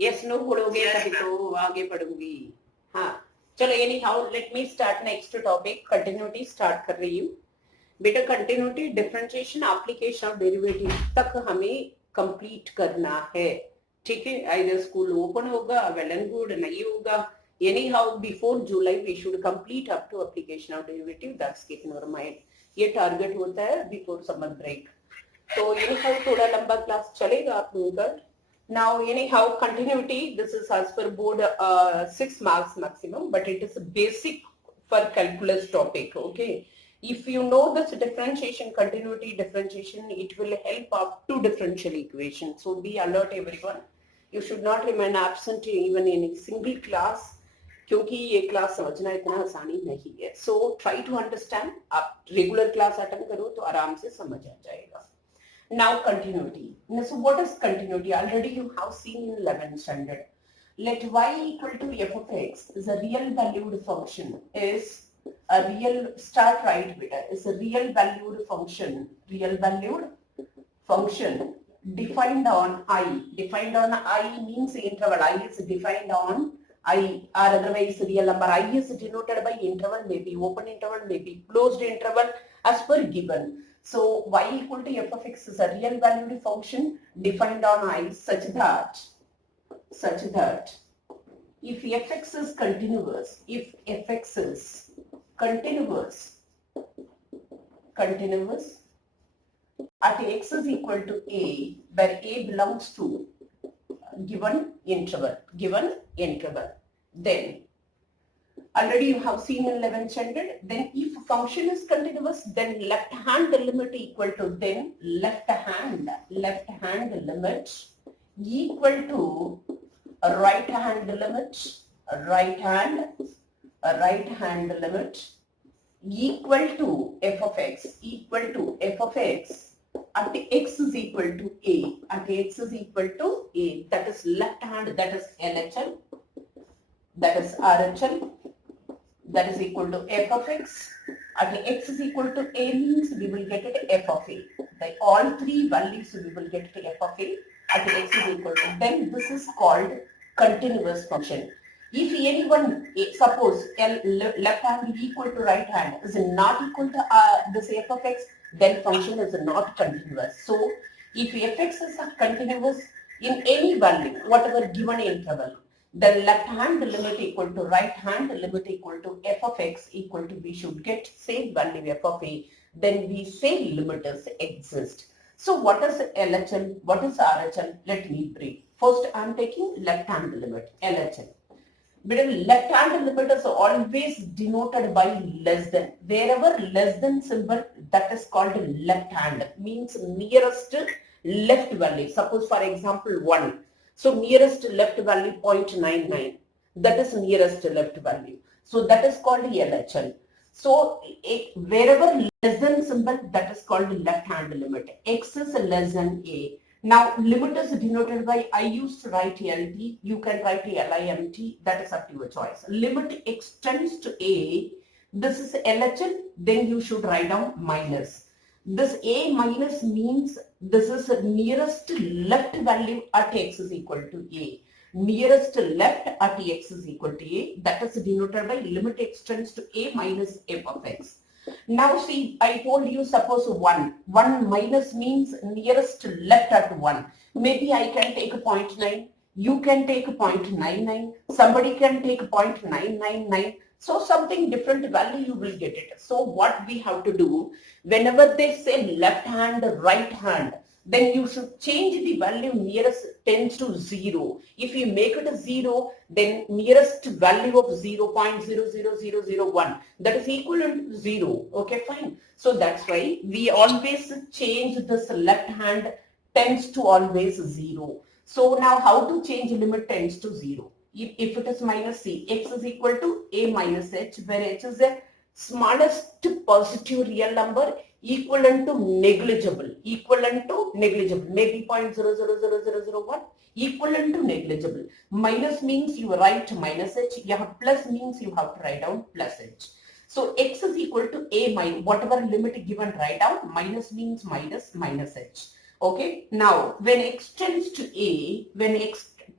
Yes no बोलोगे Yes, तभी ma'am. तो आगे बढ़ूंगी. हाँ, चलो anyhow let me start next topic. Continuity start कर रही हूँ. बेटा continuity differentiation application of derivative तक हमें कंप्लीट करना है. ठीक है, आइदर स्कूल ओपन होगा वेल एंड गुड, नहीं होगा anyhow before July we should complete up to application of derivative. That's keep in your mind. ये टारगेट होता है बिफोर समर ब्रेक. तो एनी हाउ थोड़ा लंबा क्लास चलेगा आप लोगों का. Now, anyhow, continuity, this is as per board 6 marks maximum, but it is a basic for calculus topic, okay? If you know this differentiation, continuity differentiation, it will help up to differential equation. So be alert everyone. You should not remain absent even in a single class, क्योंकि ये class समझना इतना आसानी नहीं है. So try to understand. आप regular class attend करो तो आराम से समझ आ जाएगा. Now continuity. Now, so what is continuity? Already you have seen in 11th standard. Let y equal to f of x is a real valued function. Is a real, start right beta, is a real valued function. Real valued function defined on I. Defined on I means interval. I is defined on I, or otherwise real number. I is denoted by interval, maybe open interval, maybe closed interval as per given. So y equal to f of x is a real valued function defined on I such that if fx is continuous, at x is equal to a, where a belongs to given interval, then already you have seen in 11th standard. Then if function is continuous, then left hand limit equal to, then left hand limit equal to right hand limit equal to f of x at x is equal to a, that is left hand, that is LHL, that is RHL, that is equal to f of x. At x is equal to a means we will get it f of a. By all three values we will get it f of a at x is equal to. Then this is called continuous function. If anyone, suppose left hand equal to right hand is not equal to this f of x, then function is not continuous. So if fx is continuous in any value, whatever given interval, then left hand limit equal to right hand limit equal to f of x equal to, we should get same value f of a, then we say limiters exist. So what is LHL? What is RHL? Let me brief. First I am taking left hand limit, LHL. But left hand limit is always denoted by less than. Wherever less than symbol, that is called left hand, means nearest left value. Suppose for example 1. So nearest left value 0.99. That is nearest left value. So that is called LHL. So wherever less than symbol, that is called left hand limit. X is less than a. Now limit is denoted by, I used to write LT, you can write LIMT, that is up to your choice. Limit extends to a, this is LHL, then you should write down minus. This a minus means this is nearest left value at x is equal to a. Nearest left at x is equal to a, that is denoted by limit extends to a minus f of x. Now see, I told you suppose 1. 1 minus means nearest left at 1. Maybe I can take 0.9. You can take 0.99. Somebody can take 0.999. So something different value you will get it. So what we have to do, whenever they say left hand, right hand, then you should change the value nearest tends to 0. If you make it a 0, then nearest value of 0.00001, that is equivalent to 0. Okay, fine. So that's why we always change this left hand tends to always 0. So now how to change limit tends to 0? If it is minus c, x is equal to a minus h, where h is the smallest positive real number, equivalent to negligible, maybe 0.000001, equivalent to negligible. Minus means you write minus h, plus means you have to write down plus h. So x is equal to a minus, whatever limit given, write down, minus means minus, minus h. Okay, now when x tends to a,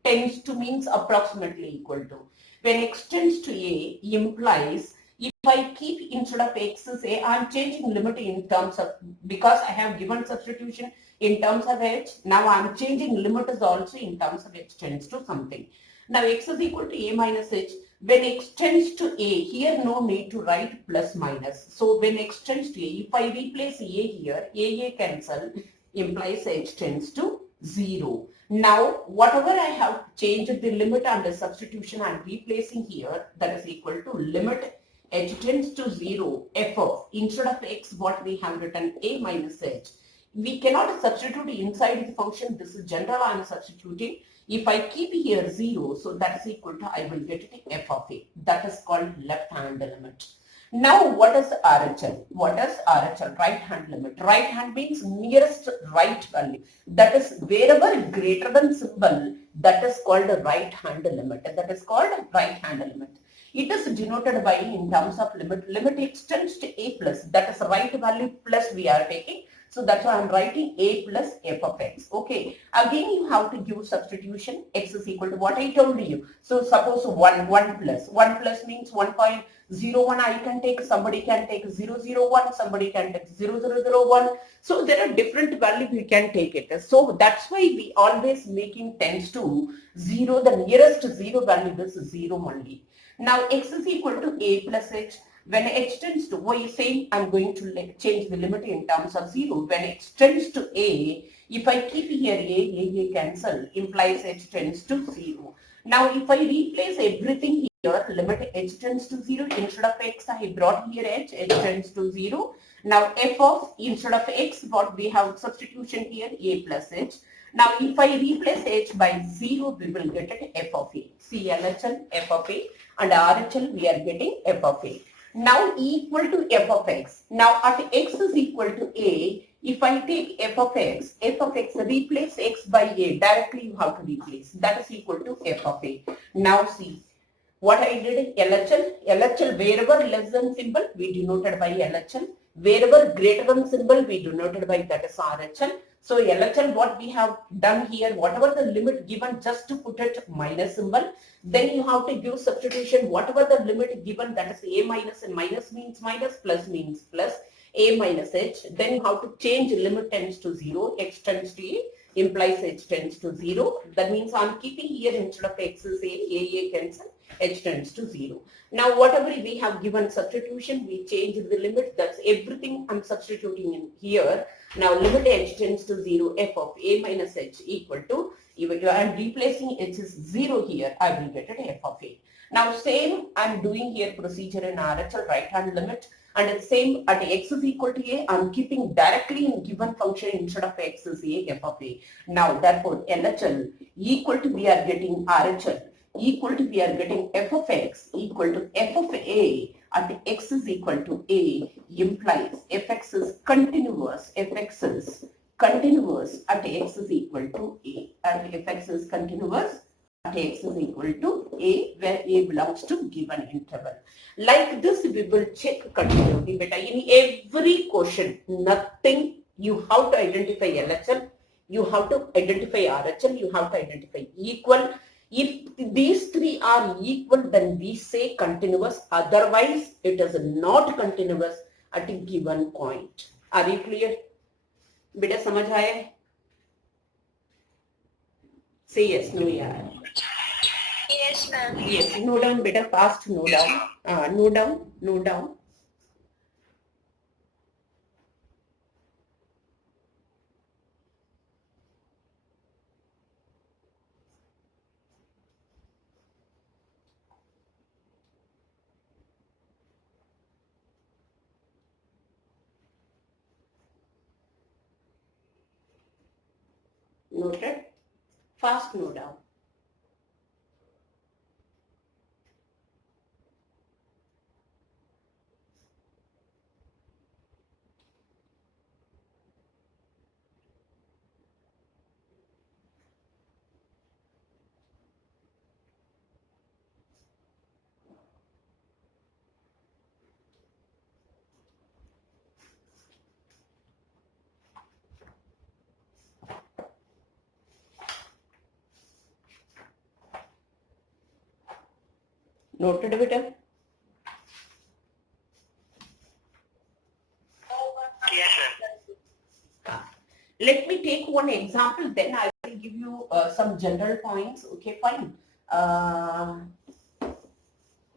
tends to means approximately equal to. When x tends to a implies if I keep instead of x is a, I'm changing limit in terms of, because I have given substitution in terms of h, now I'm changing limit is also in terms of h tends to something. Now x is equal to a minus h. When x tends to a, here no need to write plus minus. So when x tends to a, if I replace a here, a cancel, implies h tends to 0. Now whatever I have changed the limit under substitution, I am replacing here, that is equal to limit h tends to 0 f of, instead of x what we have written a minus h. We cannot substitute inside the function. This is general I am substituting. If I keep here 0, so that is equal to, I will get it f of a. That is called left hand limit. Now what is RHL? What is RHL? Right hand limit. Right hand means nearest right value. That is wherever greater than symbol, that is called a right hand limit. That is called right hand limit. It is denoted by in terms of limit. Limit extends to a plus. That is right value plus we are taking. So that's why I'm writing a plus f of x. Okay. Again, you have to give substitution. X is equal to what I told you. So suppose 1 plus. 1 plus means 1.01 I can take. Somebody can take 001. Somebody can take 0001. So there are different values we can take it. So that's why we always making tends to 0. The nearest 0 value is 0 only. Now x is equal to a plus h. When h tends to, what you saying, I'm going to change the limit in terms of 0. When x tends to a, if I keep here a cancel, implies h tends to 0. Now if I replace everything here, limit h tends to 0, instead of x I brought here h tends to 0. Now f of, instead of x, what we have substitution here, a plus h. Now if I replace h by 0, we will get it f of a. See LHL, f of a, and RHL we are getting f of a. Now equal to f of x. Now at x is equal to a, if I take f of x, replace x by a, directly you have to replace. That is equal to f of a. Now see, what I did, LHL wherever less than symbol, we denoted by LHL. Wherever greater than symbol, we denoted by that is RHL. So LHL, what we have done here, whatever the limit given, just to put it minus symbol, then you have to give substitution, whatever the limit given, that is a minus, and minus means minus, plus means plus, a minus h, then you have to change limit tends to 0, x tends to a, implies h tends to 0. That means I'm keeping here instead of x is a cancel, h tends to 0. Now whatever we have given substitution, we change the limit, that's everything I'm substituting in here. Now limit h tends to 0, f of a minus h equal to, I'm replacing h is 0 here, I will get it f of a. Now same I'm doing here procedure in RHL, right hand limit, and the same at x is equal to a, I'm keeping directly in given function instead of x is a, f of a. Now therefore LHL equal to, we are getting RHL equal to, we are getting f of x equal to f of a at x is equal to a, implies fx is continuous, fx is continuous at x is equal to a, and fx is continuous at x is equal to a, where a belongs to given interval. Like this we will check continuity, but in every question, nothing, you have to identify LHL, you have to identify RHL, you have to identify equal. If these three are equal, then we say continuous, otherwise it is not continuous at a given point. Are you clear? बेटा समझ आए? Say yes, no, yeah. Yes, ma'am. Yes, no down, better fast, no down. No down, no down. Noted. Fast, no down. Noted बेटा? Yes, ma'am. Let me take one example, then I will give you some general points. Okay, fine.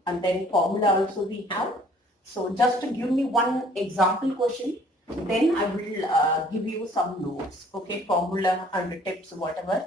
And then formula also we have. So just to give me one example question, then I will give you some notes. Okay, formula and tips, whatever.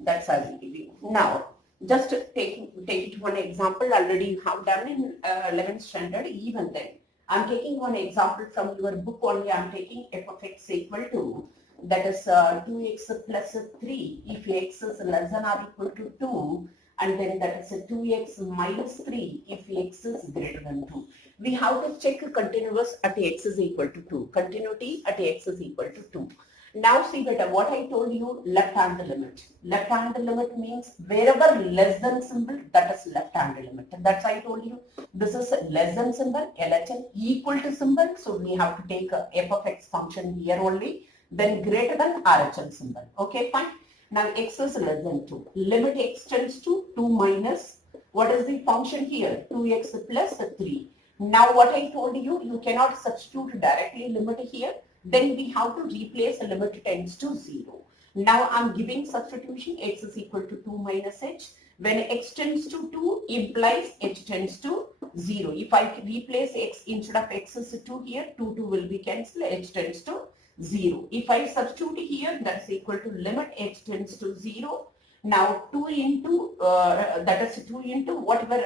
That's I will give you. Now, just take it one example. Already you have done in 11th standard. Even then, I'm taking one example from your book only. I'm taking f of x equal to, that is 2x plus 3 if x is less than or equal to 2, and then that is 2x minus 3 if x is greater than 2. We have to check continuous at x is equal to 2. Continuity at x is equal to 2. Now see better what I told you, left hand limit. Left hand limit means wherever less than symbol, that is left hand limit. That's I told you. This is less than symbol, LHN, equal to symbol. So we have to take a f of x function here only. Then greater than RHL symbol. Okay, fine. Now x is less than 2. Limit x tends to 2 minus, what is the function here? 2x plus 3. Now what I told you, you cannot substitute directly limit here. Then we have to replace the limit tends to 0. Now I'm giving substitution, x is equal to 2 minus h. When x tends to 2 implies h tends to 0. If I replace x instead of x is 2 here, 2 will be cancelled, h tends to 0. If I substitute here, that's equal to limit h tends to 0. Now 2 into that is 2 into whatever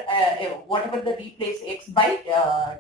the replace x by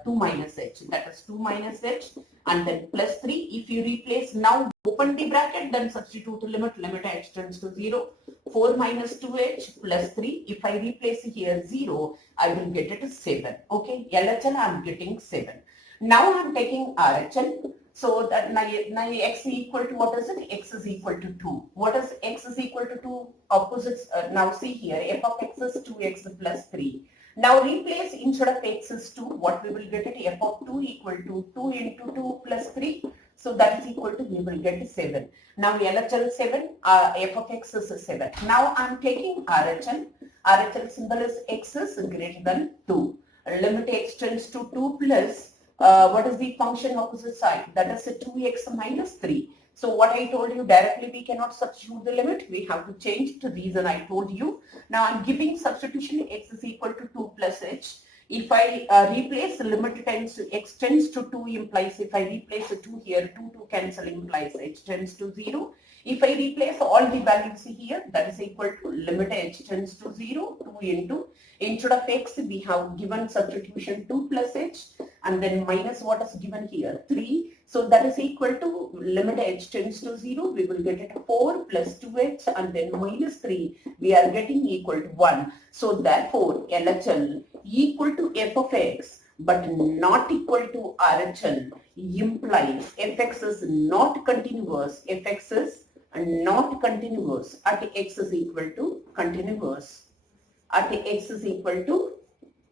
2 minus h, that is 2 minus h, and then plus 3. If you replace now open the bracket, then substitute limit h tends to 0. 4 minus 2h plus 3. If I replace here 0, I will get it 7. Okay, LHL I am getting 7. Now I am taking RHL. So that now x is equal to, what is it? X is equal to 2. What is x is equal to 2? Opposites. Now see here, f of x is 2x plus 3. Now replace instead of x is 2, what we will get it? F of 2 equal to 2 into 2 plus 3. So that is equal to, we will get 7. Now LHL 7, f of x is 7. Now I am taking RHL. RHL symbol is x is greater than 2. Limit x tends to 2 plus what is the function opposite side? That is 2x minus 3. So what I told you, directly we cannot substitute the limit. We have to change to reason I told you. Now I'm giving substitution, x is equal to 2 plus h. If I replace the limit tends to x tends to 2 implies, if I replace the 2 here, 2 cancel implies h tends to 0. If I replace all the values here, that is equal to limit h tends to 0, 2 into, instead of x we have given substitution 2 plus h, and then minus what is given here, 3. So that is equal to limit h tends to 0. We will get it 4 plus 2h, and then minus 3. We are getting equal to 1. So therefore LHL equal to f of x but not equal to RHL implies fx is not continuous. Fx is not continuous at x is equal to continuous at x is equal to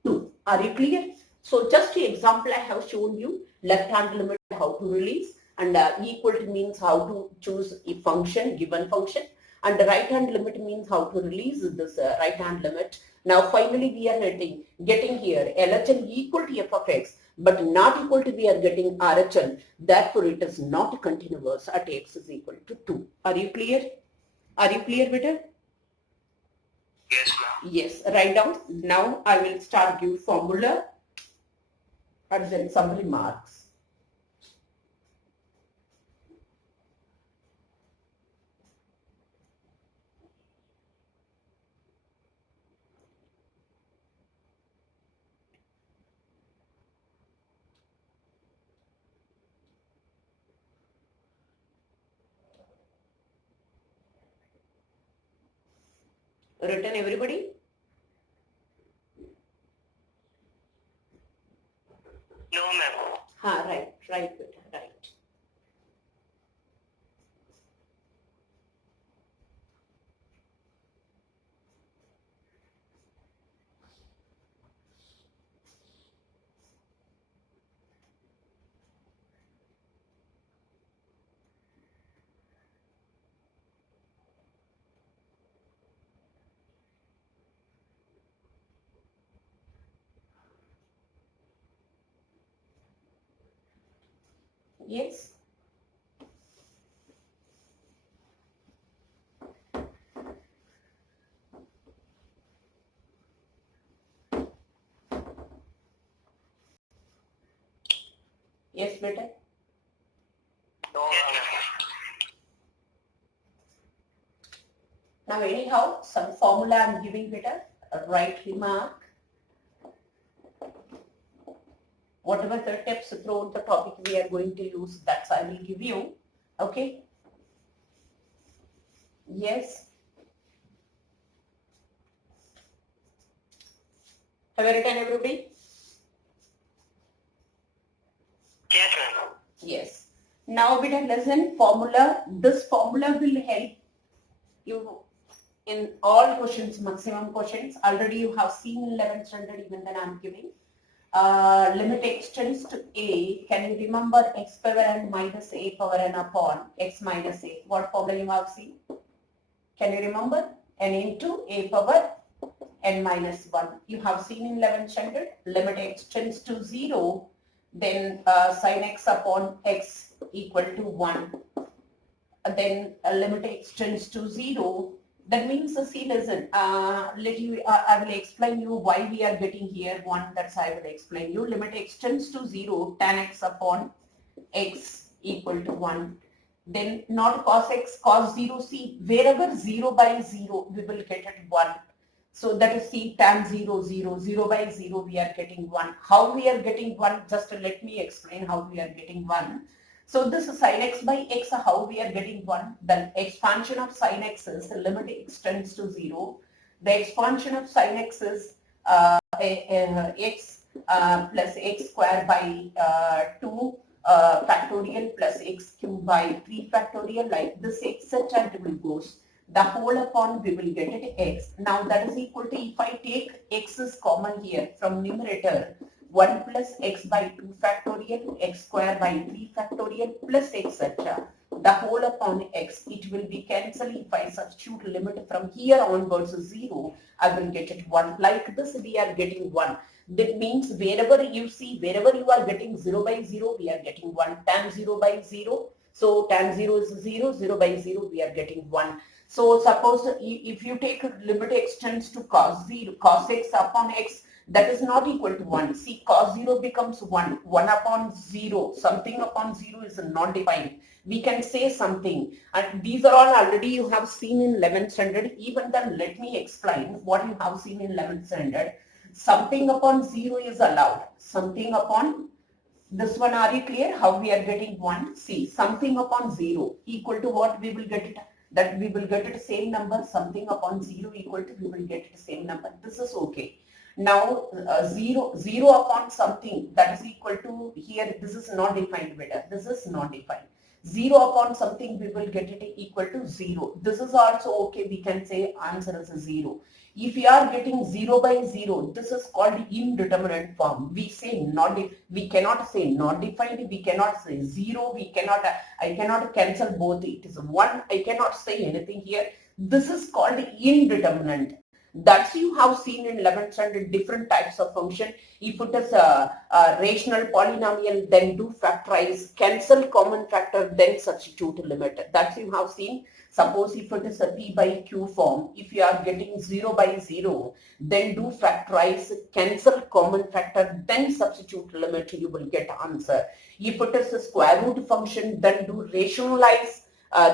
2. Are you clear? So just the example I have shown you, left hand limit how to release, and equal to means how to choose a function, given function, and the right hand limit means how to release this right hand limit. Now finally we are getting here LHL equal to f of x but not equal to, we are getting RHL, therefore it is not continuous at x is equal to 2. Are you clear? Are you clear, Peter? Yes, ma'am. Yes, write down. Now I will start give formula and then some remarks. Written everybody? No, ma'am. Right, Peter, right. Yes. Yes, beta. No, ma'am. Now anyhow, some formula I'm giving beta, a right remark. Whatever the tips throughout the topic we are going to use, that's I will give you. Okay. Yes. Have you written everybody? Yes, ma'am. Yes. Now beta listen formula. This formula will help you in all questions, maximum questions. Already you have seen in 11th standard, even then I'm giving. Limit x tends to a. Can you remember x power n minus a power n upon x minus a? What formula you have seen? Can you remember? N into a power n minus 1. You have seen in 11th standard. Limit x tends to 0. Then sin x upon x equal to 1. Then limit x tends to 0. That means, see, listen, I will explain you why we are getting here 1. That's I will explain you. Limit x tends to 0, tan x upon x equal to 1. Then not cos x, cos 0, see, wherever 0 by 0, we will get it 1. So that is see tan 0, 0, 0 by 0, we are getting 1. How we are getting 1? Just let me explain how we are getting 1. So this is sin x by x, how we are getting 1? The expansion of sin x is the limit x tends to 0. The expansion of sin x is x plus x square by 2 factorial plus x cube by 3 factorial, like this etc. it will goes. The whole upon we will get it x. Now that is equal to, if I take x is common here from numerator, 1 plus x by 2 factorial, x square by 3 factorial plus etc. The whole upon x, it will be cancelled. If I substitute limit from here onwards 0, I will get it 1. Like this we are getting 1. That means wherever you see, wherever you are getting 0 by 0, we are getting 1. Tan 0 by 0. So tan 0 is 0, 0 by 0, we are getting 1. So suppose if you take limit x tends to cos 0, cos x upon x, that is not equal to 1. See, cos 0 becomes 1. 1 upon 0. Something upon 0 is not defined. We can say something. And these are all already you have seen in 11th standard. Even then, let me explain what you have seen in 11th standard. Something upon 0 is allowed. Something upon this one, are you clear how we are getting 1? See, something upon 0 equal to what we will get it? That we will get it same number. Something upon 0 equal to we will get it same number. This is okay. Now 0 upon something, that is equal to, here this is not defined better. This is not defined. 0 upon something, we will get it equal to 0. This is also okay. We can say answer is a 0. If we are getting 0 by 0, this is called indeterminate form. We say not, we cannot say not defined, we cannot say 0, we cannot, I cannot cancel both. It is 1, I cannot say anything here. This is called indeterminate. That's you have seen in 11th standard different types of function. If it is a rational polynomial, then do factorize, cancel common factor, then substitute limit. That's you have seen. Suppose if it is a p by q form, if you are getting 0 by 0, then do factorize, cancel common factor, then substitute limit, you will get answer. If it is a square root function, then do rationalize,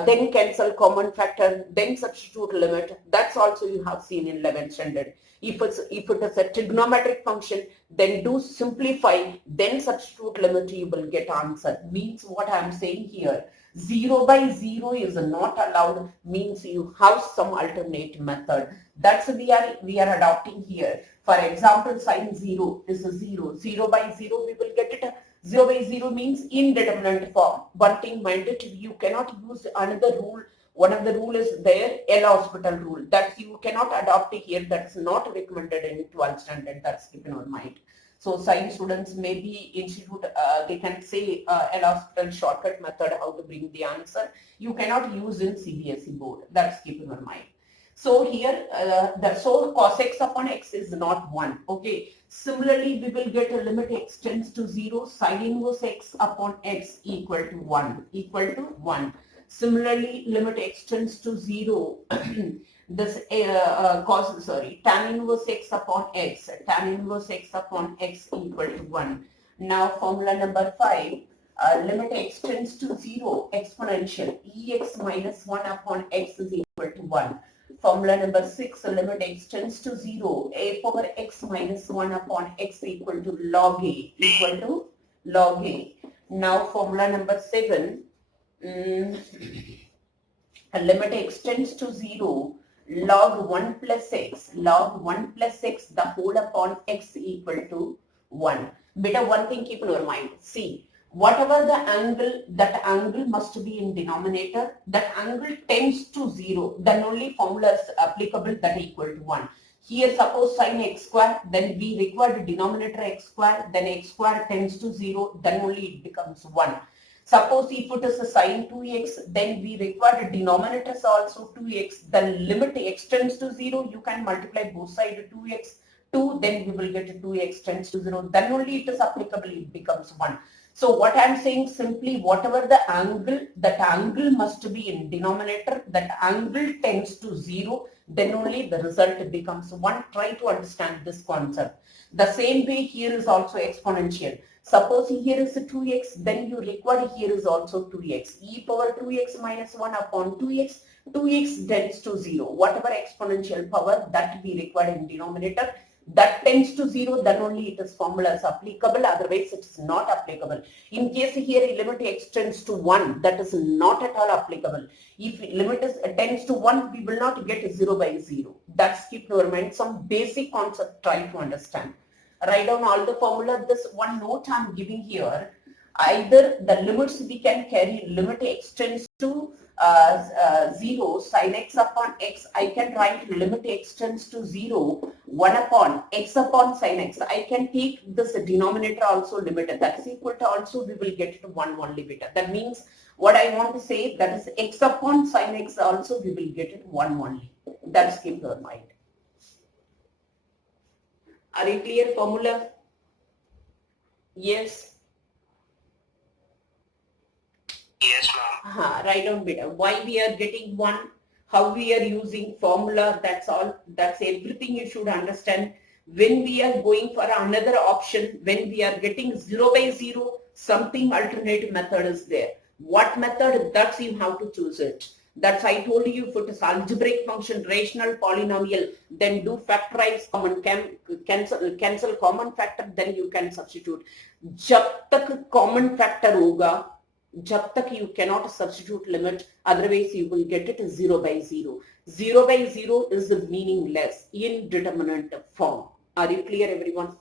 then cancel common factor, then substitute limit. That's also you have seen in 11th standard. If it is a trigonometric function, then do simplify, then substitute limit, you will get answer. Means what I am saying here, 0 by 0 is not allowed, means you have some alternate method. That's we are adopting here. For example, sin 0 is a 0. 0 by 0, we will get it. 0 by 0 means indeterminate form. One thing minded, you cannot use another rule. One of the rule is there, L'Hospital rule. That you cannot adopt here. That's not recommended in 12th standard. That's keep in your mind. So science students, maybe institute, they can say L'Hospital shortcut method how to bring the answer. You cannot use in CBSE board. That's keep in your mind. So here, so cos x upon x is not 1. Okay. Similarly, we will get a limit x tends to 0, sin inverse x upon x equal to 1, equal to 1. Similarly, limit x tends to 0, this tan inverse x upon x, tan inverse x upon x equal to 1. Now formula number 5, limit x tends to 0, exponential, ex minus 1 upon x is equal to 1. Formula number 6, limit x tends to 0, a power x minus 1 upon x equal to log a, equal to log a. Now formula number 7, limit x tends to 0, log 1 plus x, log 1 plus x, the whole upon x equal to 1. Better one thing keep in your mind. See, whatever the angle, that angle must be in denominator. That angle tends to 0. Then only formula is applicable, that equal to 1. Here suppose sin x square, then we require the denominator x square, then x square tends to 0, then only it becomes 1. Suppose if it is a sin 2x, then we require the denominator is also 2x, the limit x tends to 0, you can multiply both sides 2x, 2, then we will get 2x tends to 0, then only it is applicable, it becomes 1. So what I am saying, simply whatever the angle, that angle must be in denominator, that angle tends to 0, then only the result becomes 1. Try to understand this concept. The same way here is also exponential. Suppose here is 2x, then you require here is also 2x. E power 2x minus 1 upon 2x, 2x tends to 0. Whatever exponential power that we require in denominator, that tends to 0, then only it is formula is applicable, otherwise it is not applicable. In case here limit x tends to 1, that is not at all applicable. If limit is tends to 1, we will not get 0 by 0. That's keep in your mind, some basic concept try to understand. Write down all the formula. This one note I am giving here, either the limits we can carry, limit x tends to 0, sin x upon x, I can write limit x tends to 0, 1 upon x upon sin x. I can take this denominator also limit, that's equal to also we will get to 1 only beta. That means what I want to say, that is x upon sin x also we will get it 1 only. That's keep your mind. Are you clear formula? Yes. Yes, ma'am. Write down beta. Why we are getting 1, how we are using formula, that's all. That's everything you should understand. When we are going for another option, when we are getting 0 by 0, something alternate method is there. What method? That's you have to choose it. That's I told you, if it is algebraic function, rational polynomial, then do factorize, cancel common factor, then you can substitute. जब तक common factor होगा, जब तक you cannot substitute limit, otherwise you will get it 0 by 0. 0 by 0 is the meaningless, indeterminate form. Are you clear, everyone?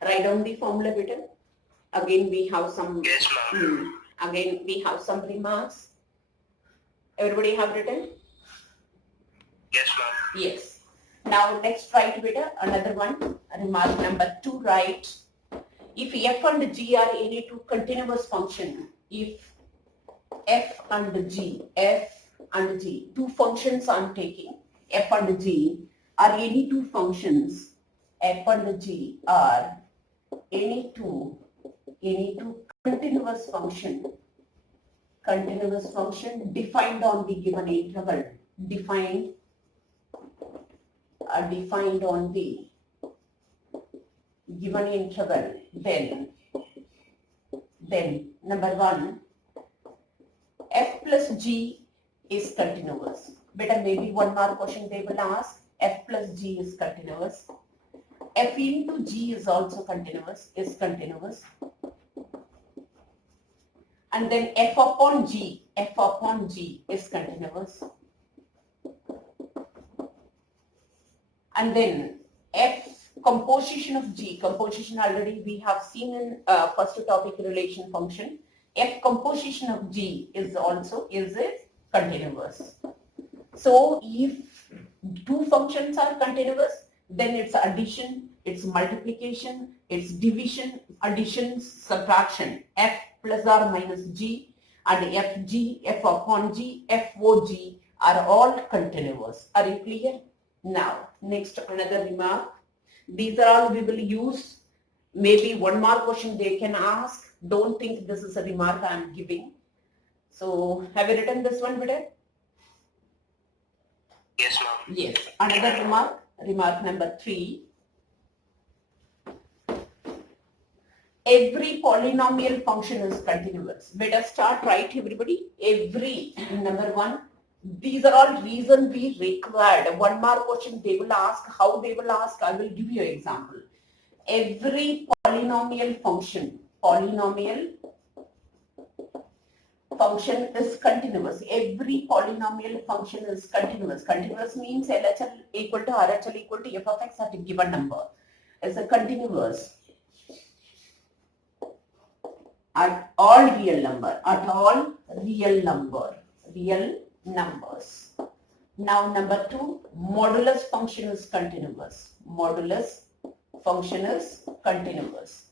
Write down the formula better. Again we have some. Yes, ma'am. Again we have some remarks. Everybody have written? Yes, ma'am. Yes. Now let's write better another one. Remark number 2, write. If f and g are any two continuous function, if f and g, two functions I'm taking, f and g are any two functions, f and g are any two continuous function defined on the given interval, defined on the given interval, then number 1, f plus g is continuous. Better maybe one more question they will ask. F plus g is continuous. F into g is also continuous, and then f upon g is continuous, and then f composition of g, composition already we have seen in first topic, relation function. F composition of g is also continuous. So if two functions are continuous, then it's addition, it's multiplication, it's division, addition, subtraction, f plus or minus g, and f upon g, f o g, are all continuous. Are you clear? Now, next another remark. These are all we will use. Maybe one more question they can ask. Don't think this is a remark I am giving. So, have you written this one, Vidya? Yes, ma'am. Yes. Another remark number 3. Every polynomial function is continuous. Better start right, everybody. Every, number 1. These are all reasons we required. One more question they will ask. How they will ask, I will give you an example. Every polynomial function is continuous. Every polynomial function is continuous. Continuous means LHL equal to RHL equal to f of x at a given number. It's a continuous at all real numbers. Now number 2, modulus function is continuous. Modulus function is continuous.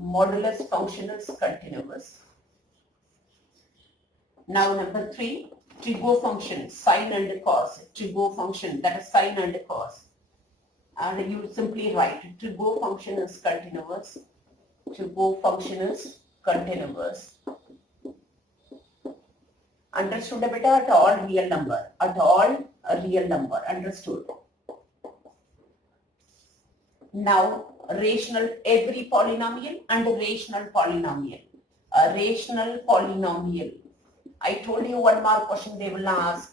Modulus function is continuous. Now number 3, Trigo function, sine and cos. Trigo function, that is sine and cos. And you simply write Trigo function is continuous. Trigo function is continuous. Understood a bit? At all real number. At all a real number. Understood? Now, rational, every polynomial and a rational polynomial. A rational polynomial. I told you one more question they will ask.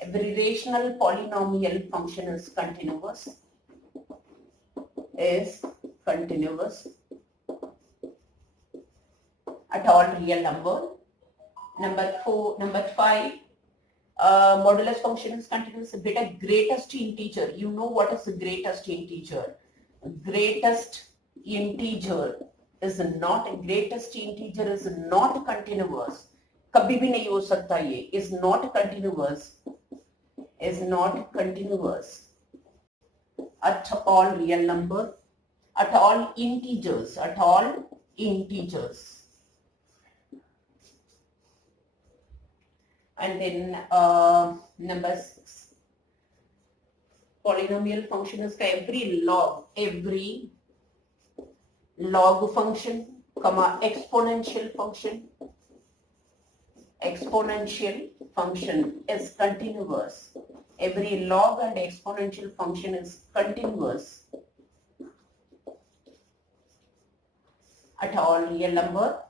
Every rational polynomial function is continuous. At all real number. Number 5, modulus function is continuous. Beta, greatest integer. You know what is the greatest integer? Greatest integer is not continuous. कभी भी नहीं हो सकता ये. Is not continuous. At all real number. At all integers. And then number 6, polynomial function is every log function, comma exponential function is continuous. Every log and exponential function is continuous at all real number.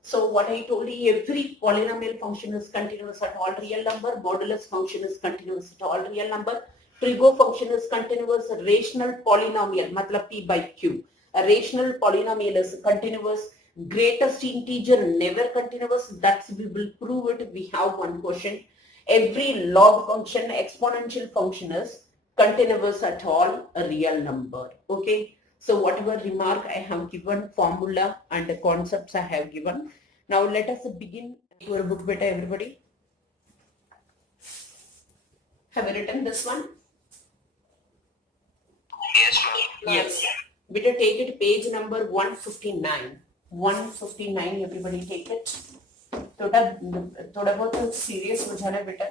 So what I told you, every polynomial function is continuous at all real number. Modulus function is continuous at all real number. Trigo function is continuous. Rational polynomial, matlab p by q. A rational polynomial is continuous. Greatest integer never continuous. That's we will prove it. We have one question. Every log function, exponential function is continuous at all real number. Okay. So whatever remark I have given, formula and the concepts I have given. Now let us begin your book, beta, everybody. Have you written this one? Yes, ma'am. Yes. Beta, take it page number 159. 159, everybody take it. थोड़ा बहुत serious हो जाना बेटा.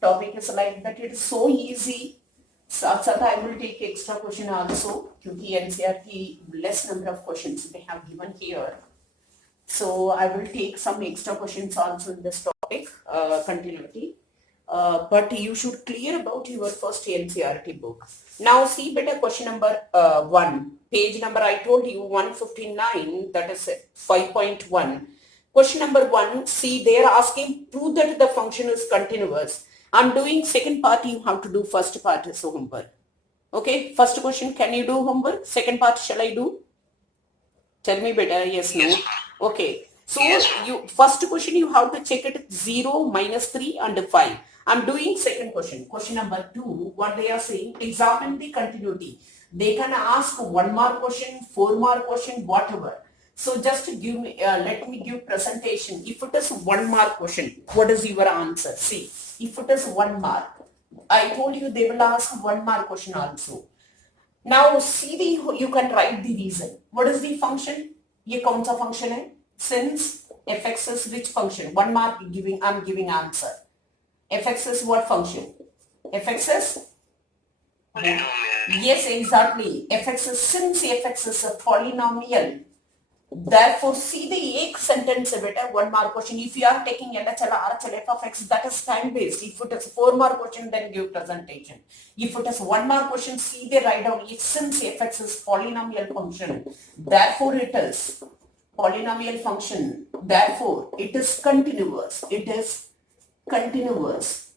Topic is like that. It is so easy. साथ I will take extra question also क्योंकि NCERT less number of questions they have given here. So I will take some extra questions also in this topic, continuity. But you should clear about your first NCERT book. Now see better question number 1. Page number I told you 159, that is 5.1. Question number 1, see they are asking prove that the function is continuous. I'm doing second part, you have to do first part as homework. Okay, first question, can you do homework? Second part, shall I do? Tell me better, yes, no? Okay, so you first question you have to check it 0, -3 and 5. I'm doing second question. Question number 2, what they are saying, examine the continuity. They can ask 1 more question, 4 more question, whatever. So just give me, let me give presentation. If it is 1 mark question, what is your answer? See, if it is 1 mark, I told you they will ask 1 mark question also. Now see the, you can write the reason. What is the function? ये कौन सा function है? Since fx is which function? 1 mark giving, I'm giving answer. Fx is what function? Fx is? Polynomial. Yes, exactly. Fx is, since fx is a polynomial, therefore see the एक sentence beta 1 mark question. If you are taking LHL, RHL, f of x, that is time based. If it is 4 mark question, then give presentation. If it is 1 mark question, see the write down. If since fx is polynomial function, therefore it is polynomial function, therefore it is continuous. It is continuous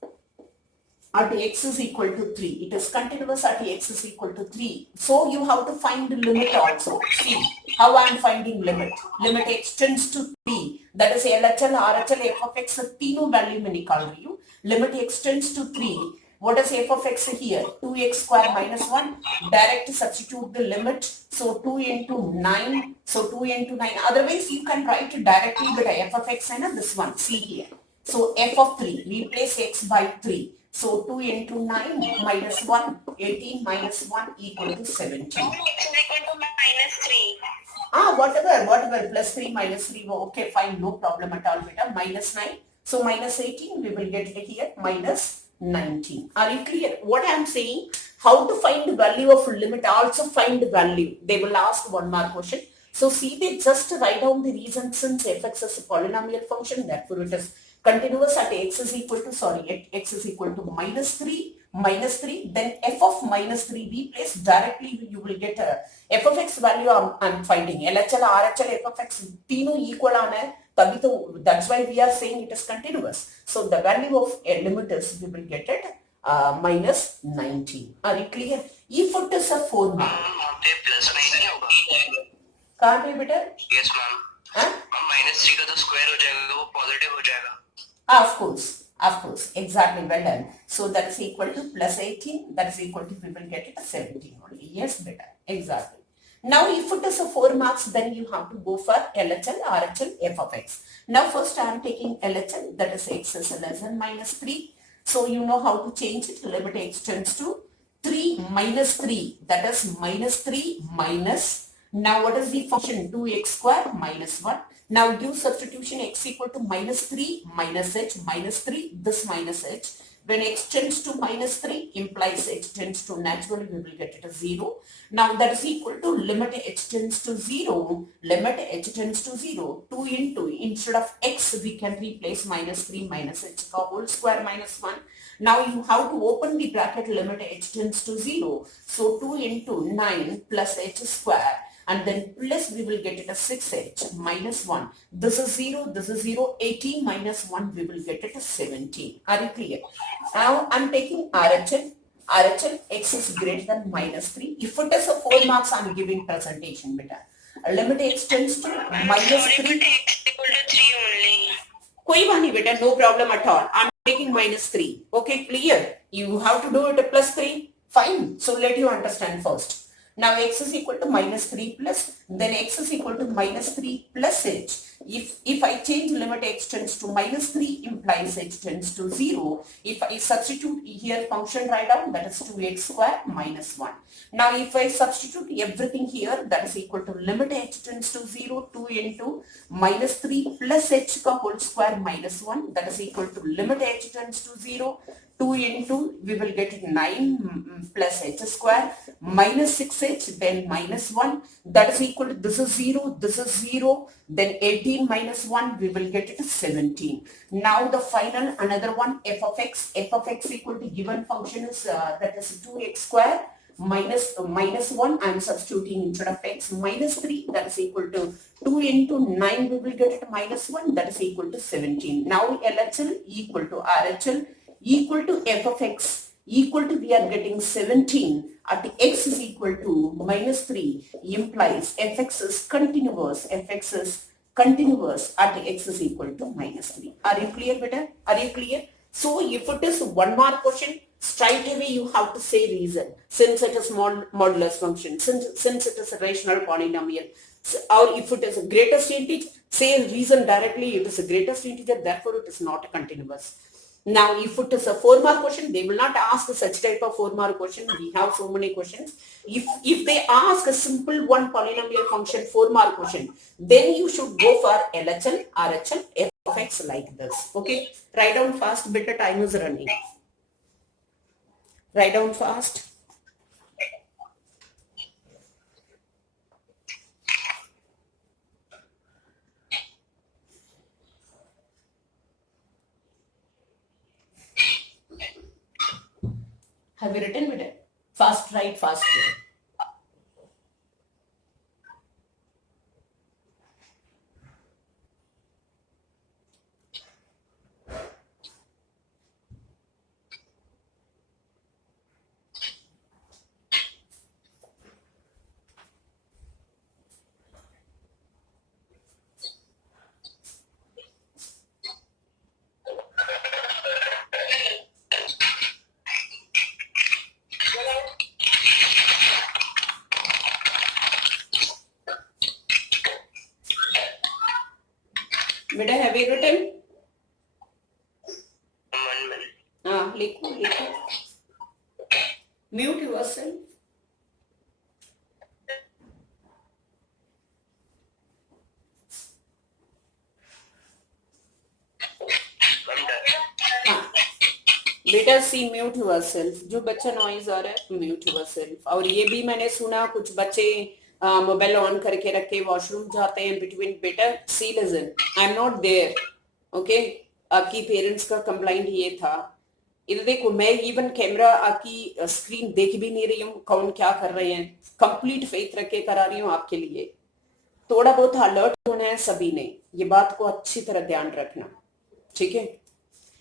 at x is equal to 3. It is continuous at x is equal to 3. So you have to find the limit also. See how I am finding limit. Limit x tends to 3. That is LHL, RHL, f of x तीनों value में निकाल रही हूँ. Limit x tends to 3. What is f of x here? 2x square minus 1. Direct substitute the limit. So 2 into 9. So 2 into 9. Otherwise you can write it directly with f of x and this one. See here. So f of 3. Replace x by 3. So 2 into 9 minus 1, 18 minus 1 equal to 17. X is equal to minus 3. Whatever, plus 3 minus 3, okay, fine, no problem at all, beta, minus 9. So minus 18, we will get it here, minus 19. Are you clear? What I am saying, how to find the value of limit, also find the value. They will ask 1 mark question. So see, they just write down the reason since fx is a polynomial function, therefore it is continuous at x is equal to, at x is equal to minus 3, then f of minus 3 replace directly, you will get a f of x value I'm finding. LHL, RHL, f of x, तीनों equal आना है, that's why we are saying it is continuous. So the value of a limit is, we will get it minus 19. Are you clear? If it is a 4 mark. Plus नहीं होगा. कहाँ पे बेटा? Yes ma'am. Minus 3 का तो square हो जाएगा, वो पॉजिटिव हो जाएगा. Of course, exactly, well done. So that is equal to plus 18, that is equal to, we will get it 17 only. Yes, better, exactly. Now if it is a 4 marks, then you have to go for LHL, RHL, f of x. Now first I am taking LHL, that is x is less than minus 3. So you know how to change it. Limit x tends to 3 minus 3, that is minus 3 minus, now what is the function? 2x square minus 1. Now give substitution x equal to minus 3 minus h minus 3, this minus h. When x tends to minus 3 implies h tends to, naturally we will get it as 0. Now that is equal to limit h tends to 0, limit h tends to 0, 2 into, instead of x we can replace minus 3 minus h whole square minus 1. Now you have to open the bracket, limit h tends to 0. So 2 into 9 plus h square. And then plus we will get it as 6h minus 1. This is 0, 18 minus 1, we will get it as 17. Are you clear? Now I'm taking RHL, x is greater than minus 3. If it is a 4 marks, I'm giving presentation beta. Limit x tends to minus 3. X equal to 3 only. कोई बात नहीं बेटा, no problem at all. I'm taking minus 3. Okay, clear? You have to do it a plus 3. Fine. So let you understand first. Now x is equal to minus 3 plus, then x is equal to minus 3 plus h. If I change limit x tends to minus 3 implies h tends to 0. If I substitute here function write down, that is 2x square minus 1. Now if I substitute everything here, that is equal to limit h tends to 0, 2 into minus 3 plus h ka whole square minus 1, that is equal to limit h tends to 0, 2 into, we will get 9 plus h square minus 6h, then minus 1, that is equal to, this is 0, then 18 minus 1, we will get it 17. Now the final, another one, f of x equal to given function is, that is 2x square minus 1, I am substituting instead of x, minus 3, that is equal to 2 into 9, we will get it minus 1, that is equal to 17. Now LHL equal to RHL equal to f of x equal to, we are getting 17 at x is equal to minus 3 implies fx is continuous at x is equal to minus 3. Are you clear beta? Are you clear? So if it is 1 mark question, straight away you have to say reason, since it is modulus function, since it is a rational polynomial, or if it is a greatest integer, say reason directly, it is a greatest integer, therefore it is not a continuous. Now, if it is a 4-mark question, they will not ask such type of 4-mark question. We have so many questions. If they ask a simple one polynomial function 4-mark question, then you should go for LHL, RHL, fx like this. Okay, write down fast, better time is running. Write down fast. Have you written with it? Fast, write fast. बेटा have you written? लिखो लिखो. Mute yourself. बेटा सी mute हुआ self. जो बच्चा noise आ रहा है mute हुआ सेल्फ. और ये भी मैंने सुना कुछ बच्चे मोबाइल ऑन करके रख के वॉशरूम जाते हैं बिटवीन. बेटा see listen, I am not there. Okay, आपकी पेरेंट्स का कंप्लेंट ये था. इधर देखो, मैं इवन कैमरा आपकी स्क्रीन देख भी नहीं रही हूँ कौन क्या कर रहे हैं. कंप्लीट फेथ रख के करा रही हूँ आपके लिए. थोड़ा बहुत अलर्ट होना है सभी ने. ये बात को अच्छी तरह ध्यान रखना, ठीक है.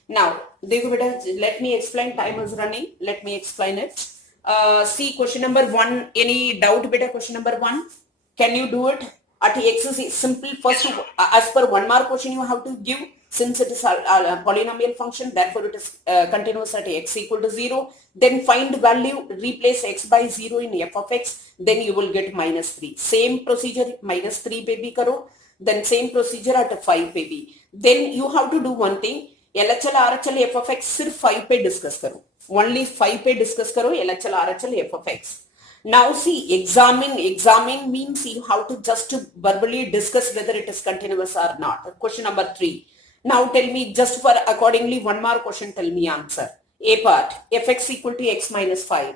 Now, देखो बेटा, let me explain. Time is running. Let me explain it. See question number 1. Any doubt, beta? Question number 1. Can you do it? At x is simple. First, as per 1-mark question, you have to give. Since it is a polynomial function, therefore it is continuous at x equal to 0. Then find value. Replace x by 0 in f of x. Then you will get -3. Same procedure. -3 पे भी करो. Then same procedure at 5 पे भी. Then you have to do one thing. LHL RHL f of x सिर्फ 5 पे discuss करो. Only 5 पे discuss करो LHL RHL f of x. Now see, examine means you have to just verbally discuss whether it is continuous or not. Question number 3. Now tell me, just for accordingly 1-mark question, tell me answer. A part, fx equal to x minus 5.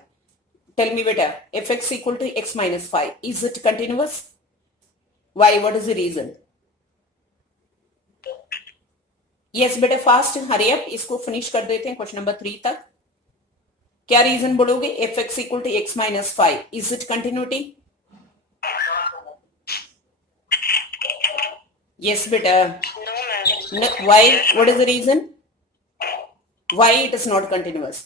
Tell me beta, fx equal to x minus 5. Is it continuous? Why? What is the reason? Yes बेटा, fast hurry up, इसको finish कर देते हैं question number 3 तक. क्या reason बोलोगे? F x equal to x minus 5. Is it continuity? Yes बेटा. Why? What is the reason why it is not continuous?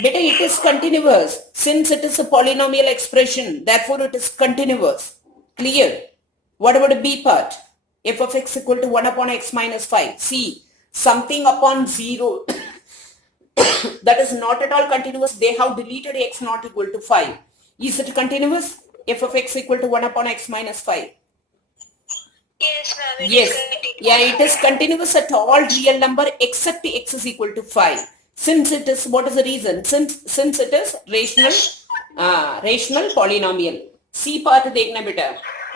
बेटा, it is continuous since it is a polynomial expression, therefore it is continuous. Clear? What about the B part? F of x equal to 1 upon x minus 5. See, something upon 0 that is not at all continuous. They have deleted x not equal to 5. Is it continuous? F of x equal to 1 upon x minus 5. Yes, ma'am. Yes. Yeah, it is continuous at all real number except x is equal to 5. Since it is, what is the reason? Since it is rational polynomial. C part देखना बेटा.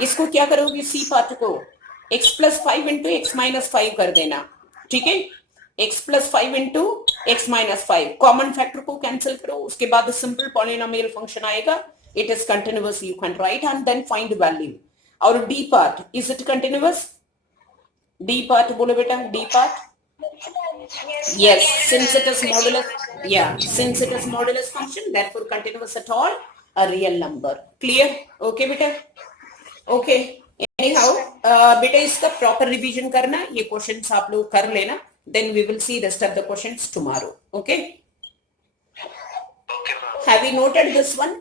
इसको क्या करोगे? C part को x plus 5 into x minus 5 कर देना, ठीक है. x plus 5 into x minus 5. Common factor को कैंसिल करो, उसके बाद सिंपल पॉलिनोमियल फंक्शन आएगा. It is continuous. You can write and then find value. और d part, is it continuous? D part बोलो बेटा. D part, yes, since it is modulus, yeah, since it is modulus function, therefore continuous at all a real number. Clear? Okay बेटा. Okay, anyhow, बेटा इसका proper revision करना. ये questions आप लोग कर लेना. Then we will see rest of the questions tomorrow. Okay? Okay, ma'am. Have you noted this one?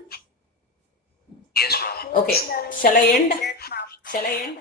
Yes, ma'am. Okay. Shall I end? Shall I end?